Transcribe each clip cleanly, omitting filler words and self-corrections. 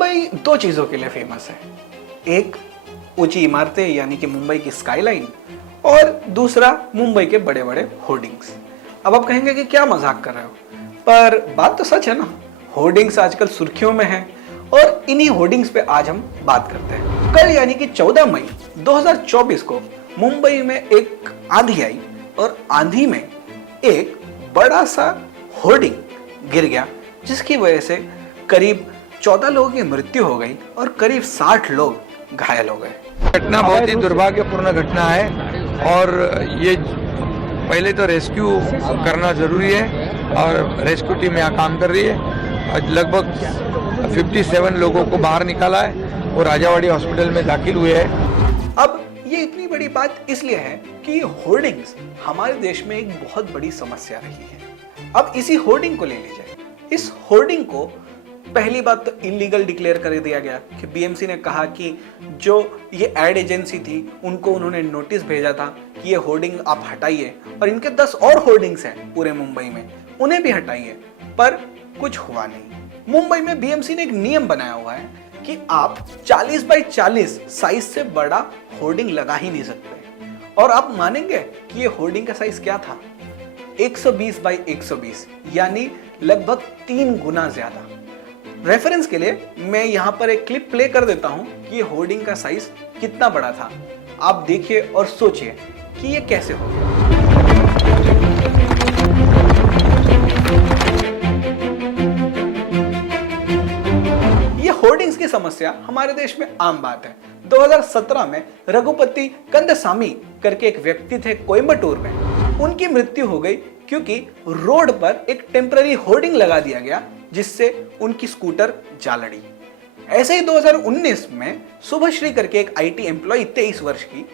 मुंबई दो चीजों के लिए फेमस है। एक ऊंची इमारतें यानी कि मुंबई की स्काईलाइन, और दूसरा मुंबई के बड़े बड़े होर्डिंग्स। अब आप कहेंगे कि क्या मजाक कर रहे हो, पर बात तो सच है ना। होर्डिंग्स आजकल सुर्खियों में हैं और इन्हीं होर्डिंग्स पे आज हम बात करते हैं। कल यानी कि 14 मई 2024 को मुंबई में एक आंधी आई और आंधी में एक बड़ा सा होर्डिंग गिर गया, जिसकी वजह से करीब 14 लोगों की मृत्यु हो गई और करीब 60 लोग घायल हो गए। घटना बहुत ही दुर्भाग्यपूर्ण घटना है और ये पहले तो रेस्क्यू करना जरूरी है और रेस्क्यू टीम यहाँ काम कर रही है। आज लगभग 57 लोगों को बाहर निकाला है और राजावाड़ी हॉस्पिटल में दाखिल हुए हैं। अब ये इतनी बड़ी बात इसलिए है कि होर्डिंग्स हमारे देश में एक बहुत बड़ी समस्या रही है। अब इसी होर्डिंग को ले लीजिए। इस होर्डिंग को पहली बात तो इलीगल डिक्लेयर कर दिया गया कि बीएमसी ने कहा कि जो ये एड एजेंसी थी उनको उन्होंने नोटिस भेजा था कि ये होर्डिंग आप हटाइए, और इनके 10 और होर्डिंग्स हैं पूरे मुंबई में, उन्हें भी हटाइए, पर कुछ हुआ नहीं। मुंबई में बीएमसी ने एक नियम बनाया हुआ है कि आप 40 बाई 40 साइज से बड़ा होर्डिंग लगा ही नहीं सकते। और आप मानेंगे कि ये होर्डिंग का साइज क्या था? 120 बाई 120, यानी लगभग 3 गुना ज्यादा। रेफरेंस के लिए मैं यहां पर एक क्लिप प्ले कर देता हूं कि ये होर्डिंग का साइज कितना बड़ा था। आप देखिए और सोचिए कि ये कैसे हो गया। ये होर्डिंग्स की समस्या हमारे देश में आम बात है। 2017 में रघुपति कंदसामी करके एक व्यक्ति थे कोयम्बटूर में, उनकी मृत्यु हो गई क्योंकि रोड पर एक टेम्पररी होर्डिंग लगा दिया गया जिससे उनकी स्कूटर जा लड़ी। ऐसे ही 2019 में शुभश्री करके एक आईटी एम्प्लॉय 23 वर्ष की,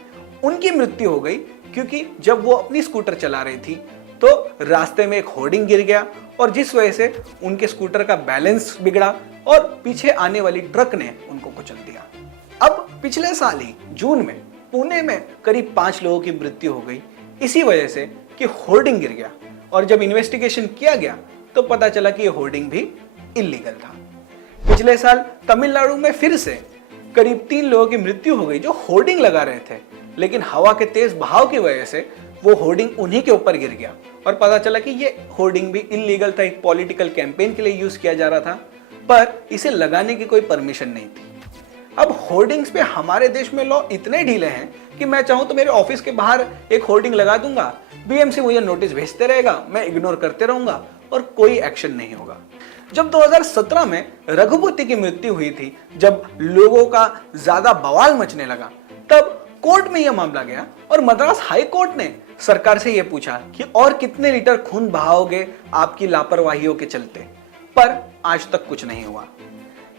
उनकी मृत्यु हो गई क्योंकि जब वो अपनी स्कूटर चला रही थी तो रास्ते में एक होर्डिंग गिर गया और जिस वजह से उनके स्कूटर का बैलेंस बिगड़ा और पीछे आने वाली ट्रक ने उनको कुचल दिया। अब पिछले साल ही जून में पुणे में करीब 5 लोगों की मृत्यु हो गई इसी वजह से कि होर्डिंग गिर गया, और जब इन्वेस्टिगेशन किया गया तो पता चला कि यह होर्डिंग भी इल्लीगल था। पिछले साल तमिलनाडु में फिर से करीब 3 लोगों की मृत्यु हो गई जो होर्डिंग लगा रहे थे, लेकिन हवा के तेज बहाव की वजह से वो होर्डिंग उन्हीं के ऊपर गिर गया और पता चला कि ये होर्डिंग भी इल्लीगल था। एक पॉलिटिकल कैंपेन के लिए यूज किया जा रहा था, पर इसे लगाने की कोई परमिशन नहीं थी। अब होर्डिंग्स पे हमारे देश में लॉ इतने ढीले हैं कि मैं चाहूं तो मेरे ऑफिस के बाहर एक होर्डिंग लगा दूंगा, बीएमसी मुझे नोटिस भेजते रहेगा, मैं इग्नोर करते रहूंगा और कोई एक्शन नहीं होगा। जब 2017 में रघुपति की मृत्यु हुई थी, जब लोगों का ज्यादा बवाल मचने लगा, तब कोर्ट में यह मामला गया और मद्रास हाई कोर्ट ने सरकार से यह पूछा कि और कितने लीटर खून बहाओगे आपकी लापरवाहियों के चलते, पर आज तक कुछ नहीं हुआ।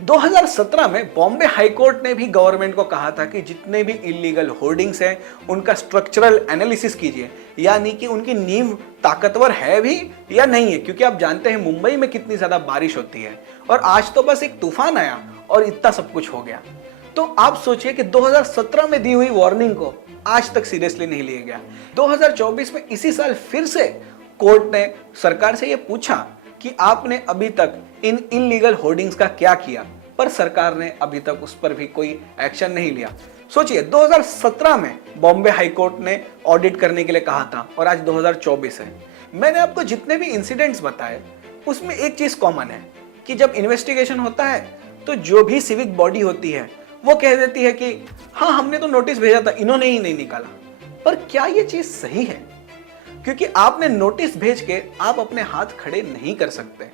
2017 में बॉम्बे हाई कोर्ट ने भी गवर्नमेंट को कहा था कि जितने भी इलीगल होर्डिंग्स हैं उनका स्ट्रक्चरल एनालिसिस कीजिए, यानी कि उनकी नींव ताकतवर है भी या नहीं है, क्योंकि आप जानते हैं मुंबई में कितनी ज्यादा बारिश होती है और आज तो बस एक तूफान आया और इतना सब कुछ हो गया। तो आप सोचिए कि 2017 में दी हुई वार्निंग को आज तक सीरियसली नहीं लिया गया। 2024 में इसी साल फिर से कोर्ट ने सरकार से यह पूछा कि आपने अभी तक इन इलीगल होर्डिंग्स का क्या किया, पर सरकार ने अभी तक उस पर भी कोई एक्शन नहीं लिया। सोचिए 2017 में बॉम्बे हाई कोर्ट ने ऑडिट करने के लिए कहा था और आज 2024 है। मैंने आपको जितने भी इंसिडेंट्स बताए उसमें एक चीज कॉमन है कि जब इन्वेस्टिगेशन होता है तो जो भी सिविक बॉडी होती है वो कह देती है कि हाँ हमने तो नोटिस भेजा था, इन्होंने ही नहीं निकाला। पर क्या ये चीज सही है? क्योंकि आपने नोटिस भेज के आप अपने हाथ खड़े नहीं कर सकते,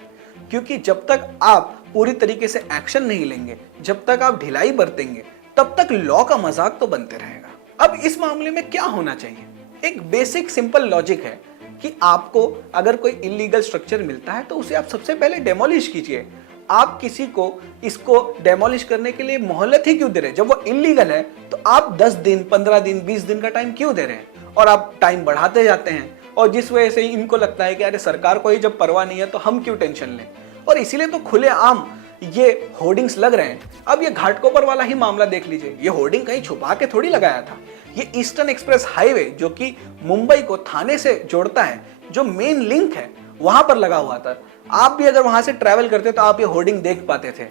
क्योंकि जब तक आप पूरी तरीके से एक्शन नहीं लेंगे, जब तक आप ढिलाई बरतेंगे, तब तक लॉ का मजाक तो बनते रहेगा। अब इस मामले में क्या होना चाहिए? एक बेसिक सिंपल लॉजिक है कि आपको अगर कोई इलीगल स्ट्रक्चर मिलता है तो उसे आप सबसे पहले डेमोलिश कीजिए। आप किसी को इसको डेमोलिश करने के लिए मोहलत ही क्यों दे रहे हैं? जब वो इलीगल है तो आप 10 दिन, 15 दिन, 20 दिन का टाइम क्यों दे रहे हैं? और आप टाइम बढ़ाते जाते हैं और जिस वजह से इनको लगता है कि अरे सरकार को ही जब परवाह नहीं है तो हम क्यों टेंशन लें, और इसीलिए तो खुलेआम ये होर्डिंग्स लग रहे हैं। अब ये घाटकोपर वाला ही मामला देख लीजिए, ये होर्डिंग कहीं छुपा के थोड़ी लगाया था। ये ईस्टर्न एक्सप्रेस हाईवे जो कि मुंबई को थाने से जोड़ता है, जो मेन लिंक है, वहां पर लगा हुआ था। आप भी अगर वहां से ट्रैवल करते तो आप ये होर्डिंग देख पाते थे।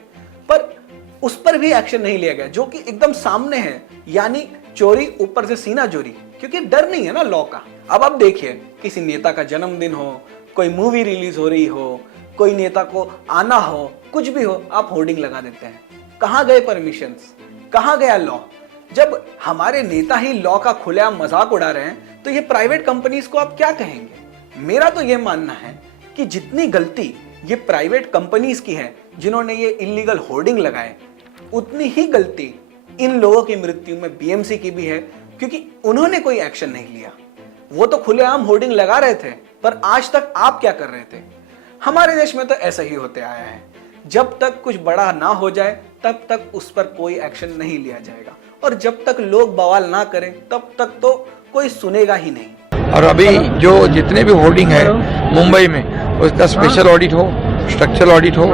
पर उस पर भी एक्शन नहीं लिया गया जो कि एकदम सामने है, यानी चोरी ऊपर से सीना चोरी, क्योंकि डर नहीं है ना लॉ का। अब आप देखिए, किसी नेता का जन्मदिन हो, कोई मूवी रिलीज हो रही हो, कोई नेता को आना हो, कुछ भी हो, आप होर्डिंग लगा देते हैं। कहां गए परमिशंस, कहां गया लॉ? जब हमारे नेता ही लॉ का खुलेआम मजाक उड़ा रहे हैं तो ये प्राइवेट कंपनीज को आप क्या कहेंगे? मेरा तो ये मानना है कि जितनी गलती ये प्राइवेट कंपनीज की है जिन्होंने ये इलीगल होर्डिंग लगाए, उतनी ही गलती इन लोगों की मृत्यु में बीएमसी की भी है, क्योंकि उन्होंने कोई एक्शन नहीं लिया। वो तो खुलेआम होर्डिंग लगा रहे थे, पर आज तक आप क्या कर रहे थे? हमारे देश में तो ऐसा ही होते आया है, जब तक कुछ बड़ा ना हो जाए तब तक उस पर कोई एक्शन नहीं लिया जाएगा, और जब तक लोग बवाल ना करें तब तक तो कोई सुनेगा ही नहीं। और अभी जो जितने भी होर्डिंग है मुंबई में, उसका स्पेशल ऑडिट हो, स्ट्रक्चरल ऑडिट हो,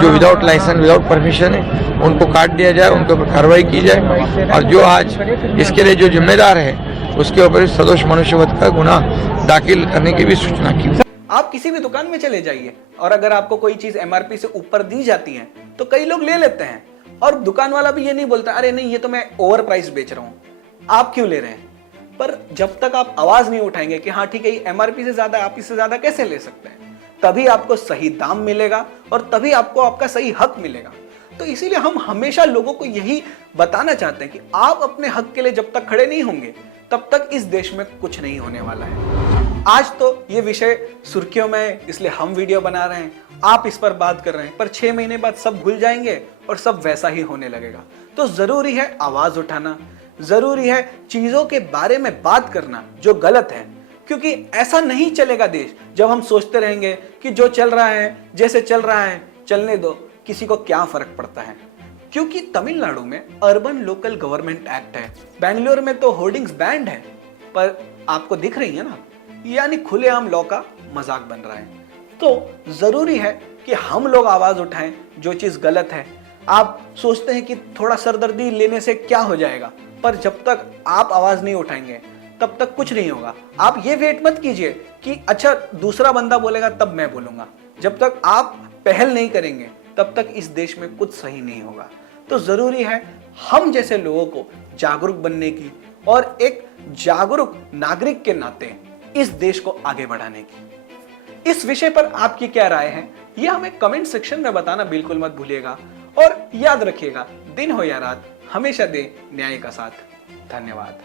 जो विदाउट लाइसेंस विदाउट परमिशन है उनको काट दिया जाए, उनके ऊपर कार्रवाई की जाए, और जो आज इसके लिए जो जिम्मेदार है उसके ऊपर सदोष मनुष्यवध का गुनाह दाखिल करने की भी सूचना की। आप किसी भी दुकान में चले जाइए और अगर आपको कोई चीज एमआरपी से ऊपर दी जाती है तो कई लोग ले लेते हैं, और दुकान वाला भी ये नहीं बोलता अरे नहीं ये तो मैं ओवर प्राइस बेच रहा हूं, आप क्यों ले रहे हैं? पर जब तक आप आवाज नहीं उठाएंगे कि हाँ ठीक है ये एमआरपी से ज्यादा है, आप इससे ज्यादा कैसे ले सकते हैं, तभी आपको सही दाम मिलेगा और तभी आपको आपका सही हक मिलेगा। तो इसीलिए हम हमेशा लोगों को यही बताना चाहते हैं कि आप अपने हक के लिए जब तक खड़े नहीं होंगे तब तक इस देश में कुछ नहीं होने वाला है। आज तो ये विषय सुर्खियों में है, इसलिए हम वीडियो बना रहे हैं, आप इस पर बात कर रहे हैं, पर 6 महीने बाद सब भूल जाएंगे और सब वैसा ही होने लगेगा। तो जरूरी है आवाज उठाना, जरूरी है चीजों के बारे में बात करना जो गलत है, क्योंकि ऐसा नहीं चलेगा देश जब हम सोचते रहेंगे कि जो चल रहा है जैसे चल रहा है चलने दो, किसी को क्या फर्क पड़ता है। क्योंकि तमिलनाडु में अर्बन लोकल गवर्नमेंट एक्ट है, बेंगलोर में तो होर्डिंग्स बैंड है, पर आपको दिख रही है ना, यानी खुलेआम लॉ का मजाक बन रहा है। तो जरूरी है कि हम लोग आवाज उठाएं जो चीज गलत है। आप सोचते हैं कि थोड़ा सरदर्दी लेने से क्या हो जाएगा, पर जब तक आप आवाज नहीं उठाएंगे तब तक कुछ नहीं होगा। आप ये वेट मत कीजिए कि अच्छा दूसरा बंदा बोलेगा तब मैं बोलूंगा। जब तक आप पहल नहीं करेंगे तब तक इस देश में कुछ सही नहीं होगा। तो जरूरी है हम जैसे लोगों को जागरूक बनने की और एक जागरूक नागरिक के नाते इस देश को आगे बढ़ाने की। इस विषय पर आपकी क्या राय है ये हमें कमेंट सेक्शन में बताना बिल्कुल मत भूलिएगा, और याद रखिएगा दिन हो या रात हमेशा दे न्याय का साथ। धन्यवाद।